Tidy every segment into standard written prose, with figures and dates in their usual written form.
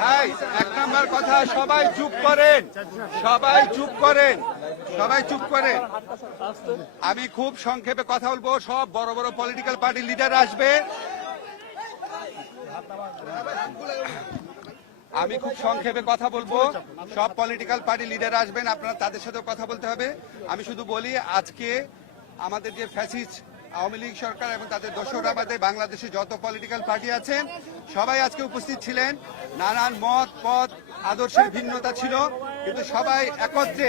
ভাই এক নাম্বার কথা, সবাই চুপ করেন, সবাই চুপ করেন, সবাই চুপ করেন। আমি খুব সংক্ষেপে কথা বলবো। সব বড় বড় পলিটিক্যাল পার্টির লিডার আসবে। আমি খুব সংক্ষেপে কথা বলবো। সব পলিটিক্যাল পার্টি লিডার আসবেন, আপনারা তাদের সাথেও কথা বলতে হবে। আমি শুধু বলি, আজকে আমাদের যে ফ্যাসিস্ট আওয়ামী লীগ সরকার এবং তাদের দোসররা বাদে বাংলাদেশে যত পলিটিক্যাল পার্টি আছেন সবাই আজকে উপস্থিত ছিলেন। নানান মত পথ আদর্শের ভিন্নতা ছিল, কিন্তু সবাই একত্রে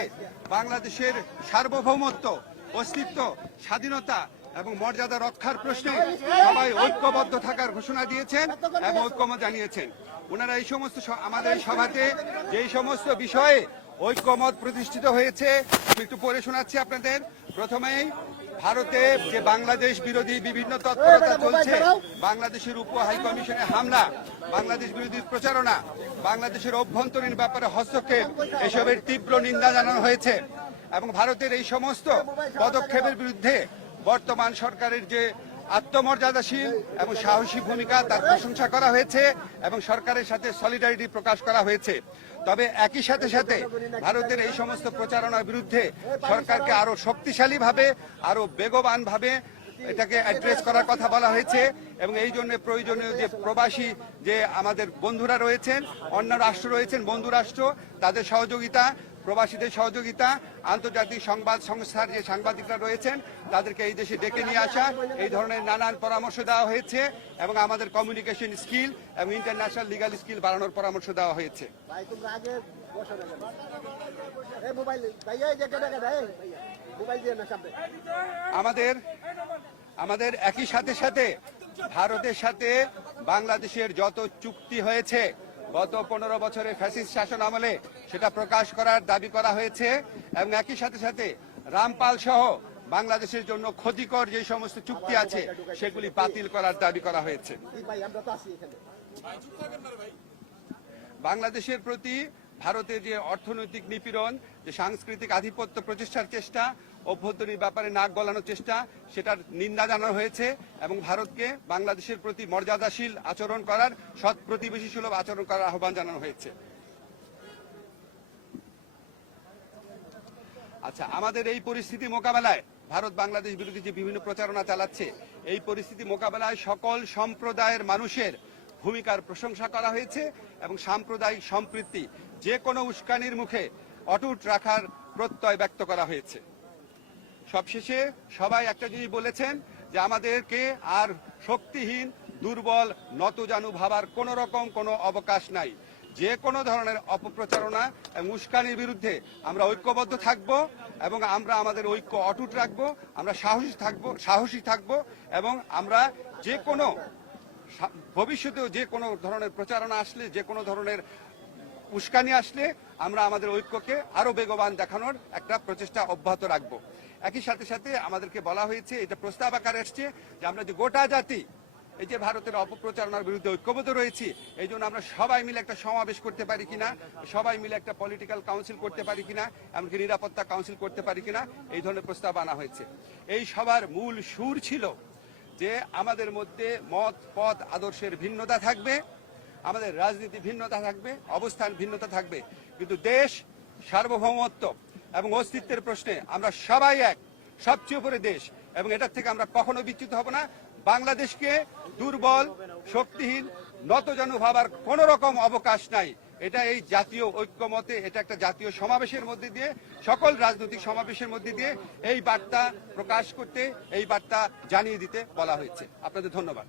বাংলাদেশের সার্বভৌমত্ব, অস্তিত্ব, স্বাধীনতা এবং মর্যাদা রক্ষার প্রশ্নে সবাই ঐক্যবদ্ধ থাকার ঘোষণা দিয়েছেন এবং ঐক্যমত জানিয়েছেন। ওনারা এই সমস্ত আমাদের এই সভাতে যেই সমস্ত বিষয়ে ঐক্যমত প্রতিষ্ঠিত হয়েছে একটু পড়ে শোনাচ্ছি আপনাদের। প্রথমেই ভারতে যে বাংলাদেশ বিরোধী বিভিন্ন তৎপরতা চলছে, বাংলাদেশের উপ হাইকমিশনে হামলা, বাংলাদেশ বিরোধী প্রচারণা, বাংলাদেশের অভ্যন্তরীণ ব্যাপারে হস্তক্ষেপ, এসবের তীব্র নিন্দা জানানো হয়েছে এবং ভারতের এই সমস্ত পদক্ষেপের বিরুদ্ধে বর্তমান সরকারের যে আত্মমর্যাদাশীল এবং সাহসী ভূমিকা তার প্রশংসা করা হয়েছে এবং সরকারের সাথে সলিডারিটি প্রকাশ করা হয়েছে। তবে একই সাথে সাথে ভারতের এই সমস্ত প্রচারণার বিরুদ্ধে সরকারকে আরো শক্তিশালীভাবে, আরো বেগবানভাবে এটাকে অ্যাড্রেস করার কথা বলা হয়েছে এবং এই জন্য প্রয়োজনীয় যে প্রবাসী যে আমাদের বন্ধুরা রয়েছেন, অন্য রাষ্ট্র রয়েছেন, বন্ধু রাষ্ট্র, তাদের সহযোগিতা, প্রবাসীদের সহযোগিতা, আন্তর্জাতিক সংবাদ সংস্থার যে সাংবাদিকরা রয়েছেন তাদেরকে এই দেশে ডেকে নিয়ে আসা, এই ধরনের নানান পরামর্শ দেওয়া হয়েছে এবং আমাদের কমিউনিকেশন স্কিল এবং ইন্টারন্যাশনাল লিগাল স্কিল বাড়ানোর পরামর্শ দেওয়া হয়েছে। আমাদের একই সাথে সাথে ভারতের সাথে বাংলাদেশের যত চুক্তি হয়েছে গত 15 বছরের ফ্যাসিস্ট শাসন আমলে সেটা প্রকাশ করার দাবি করা হয়েছে এবং একই সাথে সাথে রামপাল সহ বাংলাদেশের জন্য ক্ষতিকর যে সমস্ত চুক্তি আছে সেগুলি বাতিল করার দাবি করা হয়েছে। বাংলাদেশের প্রতি ভারতের যে অর্থনৈতিক নিপীড়ন, যে সাংস্কৃতিক আধিপত্য প্রতিষ্ঠার চেষ্টা, অভ্যন্তরীণ ব্যাপারে নাক গলানোর চেষ্টা, সেটার নিন্দা জানানো হয়েছে এবং ভারতকে বাংলাদেশের প্রতি মর্যাদাশীল আচরণ করার, সৎ প্রতিবেশী সুলভ আচরণ করার আহ্বান জানানো হয়েছে। আচ্ছা, আমাদের এই পরিস্থিতি মোকাবেলায় ভারত বাংলাদেশ বিরোধী যে বিভিন্ন প্রচারণা চালাচ্ছে, এই পরিস্থিতি মোকাবেলায় সকল সম্প্রদায়ের মানুষের ভূমিকার প্রশংসা করা হয়েছে এবং সাম্প্রদায়িক সম্প্রীতি যে কোনো উস্কানির মুখে অটুট রাখার প্রত্যয় ব্যক্ত করা হয়েছে। সবশেষে সবাই একটা জিনিস বলেছেন যে আমাদেরকে আর শক্তিহীন, দুর্বল, নতজানু ভাবার কোন রকম কোনো অবকাশ নাই। যে কোনো ধরনের অপপ্রচারণা এবং উস্কানির বিরুদ্ধে আমরা ঐক্যবদ্ধ থাকব এবং আমরা আমাদের ঐক্য অটুট রাখব, আমরা সাহসী থাকব এবং আমরা যে কোনো ভবিষ্যতেও যে কোনো ধরনের প্রচারণা আসলে, যে কোনো ধরনের উস্কানি আসলে আমরা আমাদের ঐক্যকে আরো বেগবান দেখানোর একটা প্রচেষ্টা অব্যাহত রাখব। একই সাথে সাথে আমাদেরকে বলা হয়েছে, এটা প্রস্তাব আকারে আসছে যে আমরা যে গোটা জাতি এই যে ভারতের অপপ্রচারণার বিরুদ্ধে ঐক্যবদ্ধ রয়েছি, এই জন্য আমরা সবাই মিলে একটা সমাবেশ করতে পারি কিনা, সবাই মিলে একটা পলিটিক্যাল কাউন্সিল করতে পারি কিনা, এমনকি নিরাপত্তা কাউন্সিল করতে পারি কিনা, এই ধরনের প্রস্তাব আনা হয়েছে। এই সবার মূল সুর ছিল যে আমাদের মধ্যে মত পথ আদর্শের ভিন্নতা থাকবে, আমাদের রাজনীতি ভিন্নতা থাকবে, অবস্থান ভিন্নতা থাকবে, কিন্তু দেশ সার্বভৌমত্ব এবং অস্তিত্বের প্রশ্নে আমরা সবাই এক, সবচেয়ে উপরে দেশ এবং এটার থেকে আমরা কখনো বিচ্যুত হব না। বাংলাদেশকে দুর্বল, শক্তিহীন, নতজানু ভাবার কোন রকম অবকাশ নাই। এটা এই জাতীয় ঐক্যমতে, এটা একটা জাতীয় সমাবেশের মধ্যে দিয়ে, সকল রাজনৈতিক সমাবেশের মধ্যে দিয়ে এই বার্তা প্রকাশ করতে, এই বার্তা জানিয়ে দিতে বলা হয়েছে। আপনাদের ধন্যবাদ।